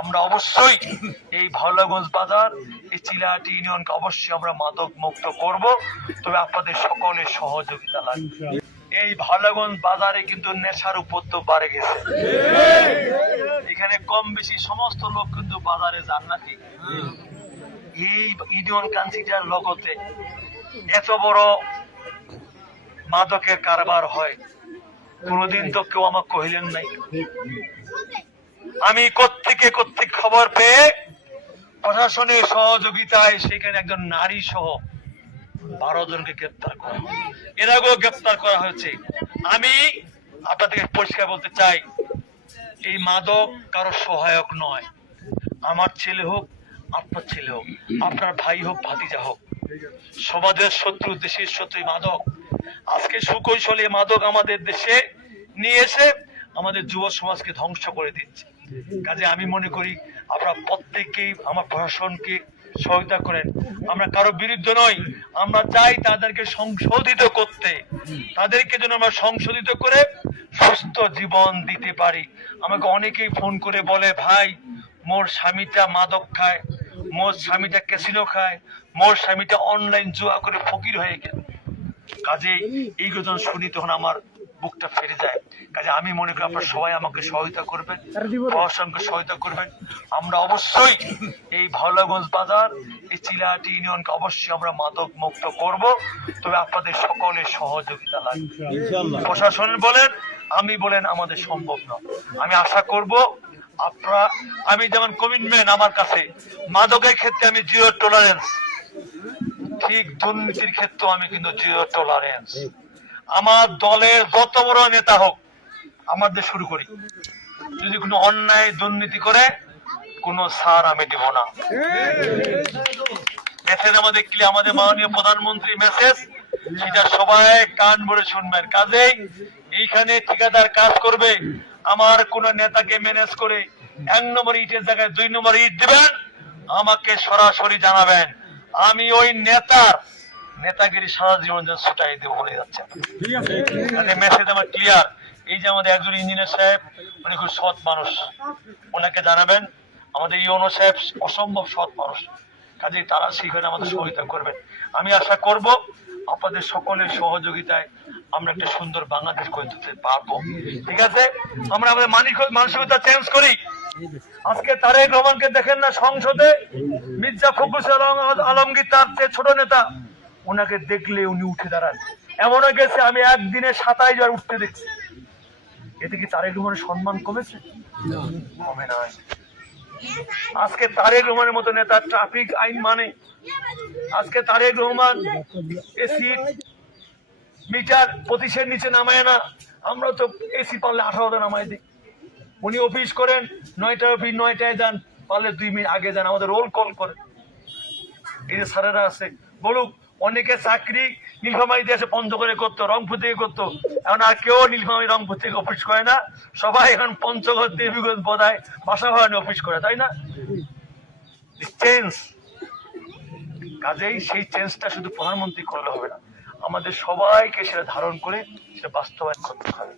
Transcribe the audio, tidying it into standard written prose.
আমরা অবশ্যই এই ভাওলাগঞ্জ বাজার, এই চিলাহাটি ইউনিয়নকে অবশ্যই আমরা মাদক মুক্ত করব, তবে আপনাদের সকলের সহযোগিতা লাগবে। এই ভাওলাগঞ্জ বাজারে কিন্তু নেশার উপদ্রব বাড়ে গেছে। এখানে কম বেশি সমস্ত লোক কিন্তু বাজারে যান নাকি? এই ইউনিয়ন কাউন্সিলর লগতে এত বড় মাদকের কারবার হয়, কোনদিন তো কেউ আমাকে কহিলেন নাই। আমি কোত্থেকে খবর পেয়ে প্রশাসনের সহযোগিতায় সেখানে একজন নারী সহ 12 জনকে গ্রেপ্তার করা, এর আগেও গ্রেপ্তার করা হয়েছে। আমি আপনাদেরকে পরিষ্কার বলতে চাই, এই মাদক কারো সহায়ক নয়। আমার ছেলে হোক, আপনার ছেলে হোক, আপনার ভাই হোক, ভাতিজা হোক, সমাজের শত্রু, দেশের শত্রু মাদক। আজকে সুকৌশলে মাদক আমাদের দেশে নিয়ে এসে আমাদের যুব সমাজকে ধ্বংস করে দিচ্ছে। কাজে আমি মনে করি আপনারা প্রত্যেকেই আমার প্রশাসনকে সহায়তা করেন। আমরা কারো বিরুদ্ধে নই, আমরা চাই তাদেরকে সংশোধিত করতে, তাদেরকে যেন আমরা সংশোধিত করে সুস্থ জীবন দিতে পারি। আমাকে অনেকেই ফোন করে বলে, ভাই মোর স্বামীটা মাদক খায়, মোর স্বামীটা ক্যাসিনো খায়, মোর স্বামীটা অনলাইন জুয়া করে ফকির হয়ে গেল। কাজে এইগুলো যখন শুনি তখন আমার বুকটা ফেটে যায়। কাজে আমি মনে করি আপনারা সবাই আমাকে সহায়তা করবেন, প্রশাসনকে সহায়তা করবেন। আমরা অবশ্যই এই ভাওলাগঞ্জ বাজার, এই চিলাহাটি ইউনিয়নকে অবশ্যই আমরা মাদক মুক্ত করব, তবে আপনাদের সকলের সহযোগিতা লাগবে। প্রশাসন বলেন, আমি বলেন, আমাদের সম্ভব না। আমি আশা করব আপনারা, আমি যেমন কমিটমেন্ট আমার কাছে, মাদকের ক্ষেত্রে আমি জিরো টলারেন্স, ঠিক দুর্নীতির ক্ষেত্রেও আমি কিন্তু জিরো টলারেন্স। আমার দলের যত বড় নেতা হোক, আমাদের শুরু করি, যদি কোনো অন্যায় দুর্নীতি করে কোনো ছাড় আমি দিব না। মেসেজ আমাদের ক্লিয়ার, আমাদের মাননীয় প্রধানমন্ত্রী মেসেজ, সেটা সবাই কান ভরে শুনবেন। কাজেই এইখানে ঠিকাদার কাজ করবে, আমার কোন নেতাকে ম্যানেজ করে 1 নম্বর ইটের জায়গায় 2 নম্বর ইট দিবেন, আমাকে সরাসরি জানাবেন। আমি ওই নেতাগিরি সারা জীবন ছুটাই দেবো বলে যাচ্ছে। মেসেজ আমার ক্লিয়ার। এই যে আমাদের একজন ইঞ্জিনিয়ার সাহেব, উনি খুব সৎ মানুষ, ওনাকে জানাবেন। আমাদের ইউনো সাহেব অসম্ভব সৎ মানুষ, কাজে তারা সেখানে আমাদের সহায়তা করবেন। আমি আশা করব আপনাদের সকলের সহযোগিতায় আমরা একটা সুন্দর বাংলাদেশ গড়ে তুলতে পারবো। ঠিক আছে, আমরা আমাদের মানসিকতা চেঞ্জ করি। আজকে তারেক রহমানকে দেখেন না সংসদে, মির্জা ফখরুল আলমগীর তার যে ছোট নেতা, ওনাকে দেখলে উনি উঠে দাঁড়ান। এমন হয়ে গেছে আমি একদিনে 27 বার উঠতে দেখছি। এতে কি তারেক রহমানের সম্মান কমেছে? কমে নাই। আজকে তারেক রহমানের মতো নেতা ট্রাফিক আইন মানে, আজকে তারেক রহমান এসি মিটার 25-এর নিচে নামায় না। আমরা তো এসি পারলে 18টা নামাই দিই। উনি অফিস করেন 9টায় অফিস, 9টায় যান, পারলে 2 মিনিট আগে যান, আমাদের রোল কল করে। এই যে স্যারেরা আছে বলুক, অনেকে চাকরি নীলফামারীতে এসে পঞ্চগড়ে করতো, রংপুর থেকে করতো, এখন আর কেউ নীলফামারী রংপুর থেকে অফিস করে না। সবাই এখন পঞ্চগড়, দেবীগঞ্জ, বোধায় বাসা ভাড়া অফিস করে, তাই না? চেঞ্জ। কাজেই সেই চেঞ্জটা শুধু প্রধানমন্ত্রী করলে হবে না, আমাদের সবাইকে সেটা ধারণ করে সেটা বাস্তবায়ন করতে হবে।